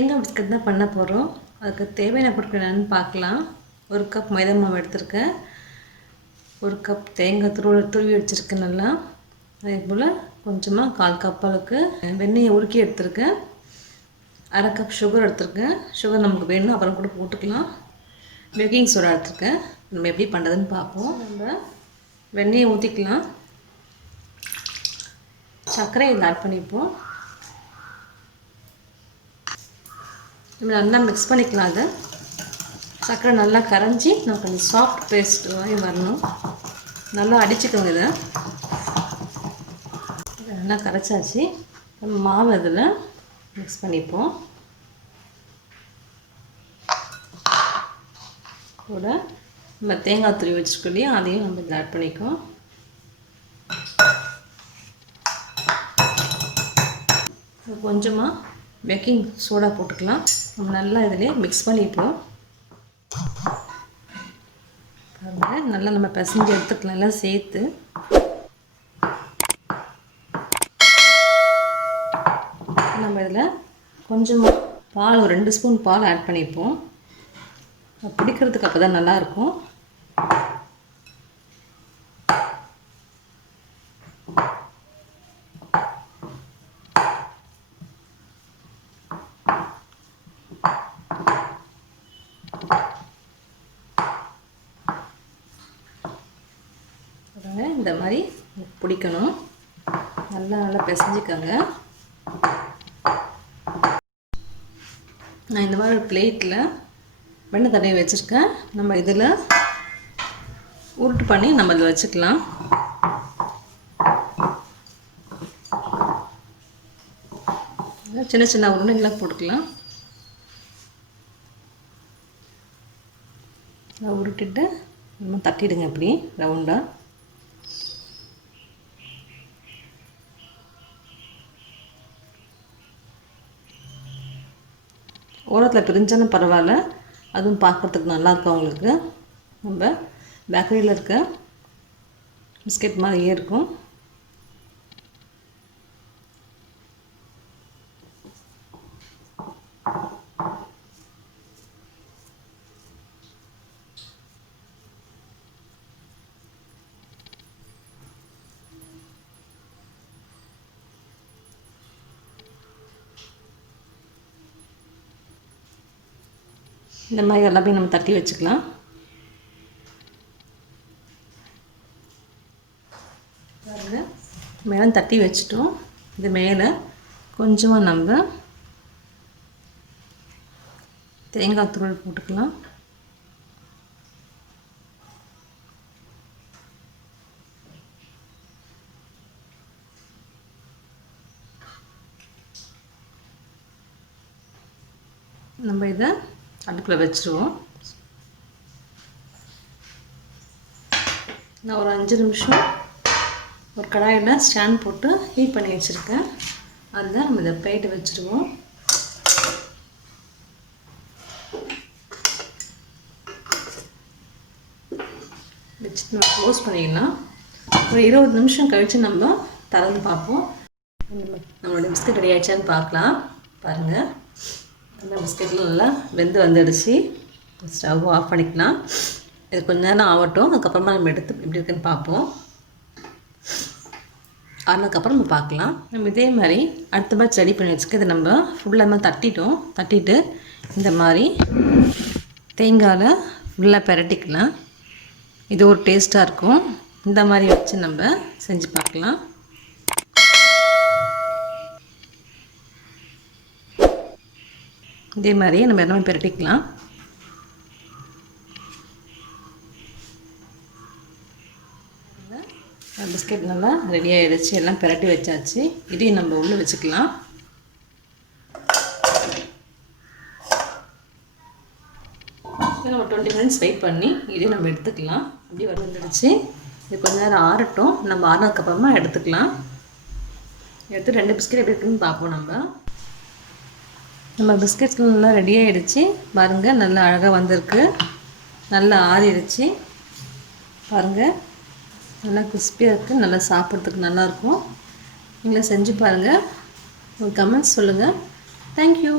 தேங்காய் பிஸ்கட் தான் பண்ண போகிறோம். அதுக்கு தேவையான பொருட்கள் என்னென்னு பார்க்கலாம். 1 கப் மைதா மாவு எடுத்திருக்கேன். 1 கப் தேங்காய் துருவி வச்சுருக்கேன் நல்லா. அதே போல் கொஞ்சமாக 1/4 கப் அளவுக்கு வெண்ணெயை உருக்கி எடுத்திருக்கேன். 1/2 கப் சுகர் எடுத்திருக்கேன். சுகர் நமக்கு வேணும் அப்புறம் கூட போட்டுக்கலாம். பேக்கிங் சோடா எடுத்திருக்கேன். நம்ம எப்படி பண்ணுறதுன்னு பார்ப்போம். நம்ம வெண்ணெயை ஊற்றிக்கலாம். சர்க்கரை இதில் ஆட் பண்ணிப்போம். நம்ம நல்லா மிக்ஸ் பண்ணிக்கலாம். அதை சர்க்கரை நல்லா கரைஞ்சி நமக்கு கொஞ்சம் சாஃப்ட் பேஸ்ட் மாதிரி வரணும். நல்லா அடிச்சுக்கோங்க. இதை நல்லா கரைச்சாச்சு. நம்ம மாவு இதில் மிக்ஸ் பண்ணிப்போம். கூட நம்ம தேங்காய் துருவி வச்சுருக்கோம் இல்லையா, அதையும் நம்ம இதில் ஆட் பண்ணிக்குவோம். கொஞ்சமாக பேக்கிங் சோடா போட்டுக்கலாம். நம்ம நல்லா இதிலே மிக்ஸ் பண்ணிப்போம். பாருங்கள், நல்லா நம்ம பிசைஞ்சு எடுத்துக்கலாம் எல்லாம் சேர்த்து. நம்ம இதில் கொஞ்சமாக பால், ஒரு 2 ஸ்பூன் பால் ஆட் பண்ணிப்போம். பிடிக்கிறதுக்கு அப்போ தான் நல்லாயிருக்கும். இந்த மாதிரி பிடிக்கணும். நல்லா பிசைஞ்சிக்கோங்க. நான் இந்த மாதிரி ஒரு பிளேட்டில் வெண்ணெய் தடவி வச்சுருக்கேன். நம்ம இதில் உருட்டு பண்ணி நம்ம இதில் வச்சுக்கலாம். சின்ன சின்ன உருண்டைகளாக போட்டுக்கலாம். உருட்டிட்டு நம்ம தட்டிடுங்க இப்படி ரவுண்டாக. ஓரத்தில் பிரிஞ்சாலும் பரவாயில்ல, அதுவும் பார்க்குறதுக்கு நல்லாயிருக்கும். அவங்களுக்கு நம்ம பேக்கரியில் இருக்க பிஸ்கெட் மாதிரியே இருக்கும். இந்த மாதிரி எல்லாமே நம்ம தட்டி வச்சுக்கலாம். பாருங்கள், மேலே தட்டி வச்சுட்டோம். இது மேலே கொஞ்சமாக நம்ம தேங்காய் துருவல் போட்டுக்கலாம். நம்ம இதை அடுப்பில் வச்சுருவோம். நான் ஒரு 5 நிமிஷம் ஒரு கடாயில் ஸ்டாண்ட் போட்டு ஹீட் பண்ணி வச்சுருக்கேன். அதில் நம்ம இதை பிளேட்டை வச்சுருவோம். வச்சுட்டு நம்ம க்ளோஸ் பண்ணிடலாம். ஒரு 20 நிமிஷம் கழித்து நம்ம திறந்து பார்ப்போம். நம்மளோட பிஸ்கட் ரெடி ஆகிடுச்சான்னு பார்க்கலாம். பாருங்கள், அந்த பிஸ்கெட்லாம் நல்லா வெந்து வந்துடுச்சு. ஸ்டவ் ஆஃப் பண்ணிக்கலாம். இது கொஞ்ச நேரம் ஆகட்டும். அதுக்கப்புறமா நம்ம எடுத்து எப்படி இருக்குன்னு பார்ப்போம். ஆனதுக்கப்புறம் நம்ம பார்க்கலாம். நம்ம இதே மாதிரி அடுத்த பேட்ச் ரெடி பண்ணி வச்சுக்க. இதை நம்ம ஃபுல்லாக தட்டிட்டு இந்த மாதிரி தேங்காயில் ஃபுல்லாக பிரட்டிக்கலாம். இது ஒரு டேஸ்ட்டாக இருக்கும். இந்த மாதிரி வச்சு நம்ம செஞ்சு பார்க்கலாம். இதே மாதிரியே நம்ம எல்லாமே பிரட்டிக்கலாம். பிஸ்கெட் நல்லா ரெடி ஆகிடுச்சு. எல்லாம் பிரட்டி வச்சாச்சு. இதையும் நம்ம உள்ளே வச்சுக்கலாம். ஒரு 20 மினிட்ஸ் வெயிட் பண்ணி இதையும் நம்ம எடுத்துக்கலாம். அப்படி வந்துடுச்சு. இது கொஞ்ச நேரம் ஆறட்டும். நம்ம ஆறினதுக்கப்புறமா எடுத்துக்கலாம். எடுத்து 2 பிஸ்கெட் எப்படி இருக்குன்னு பார்ப்போம். நம்ம பிஸ்கெட்ஸ் நல்லா ரெடி ஆகிடுச்சு. பாருங்கள், நல்லா அழகாக வந்திருக்கு. நல்லா ஆறிடுச்சு. பாருங்கள், நல்லா கிறிஸ்பியாக இருக்குது. நல்லா சாப்பிட்றதுக்கு நல்லாயிருக்கும். நீங்களே செஞ்சு பாருங்கள். ஒரு கமெண்ட்ஸ் சொல்லுங்கள். தேங்க்யூ.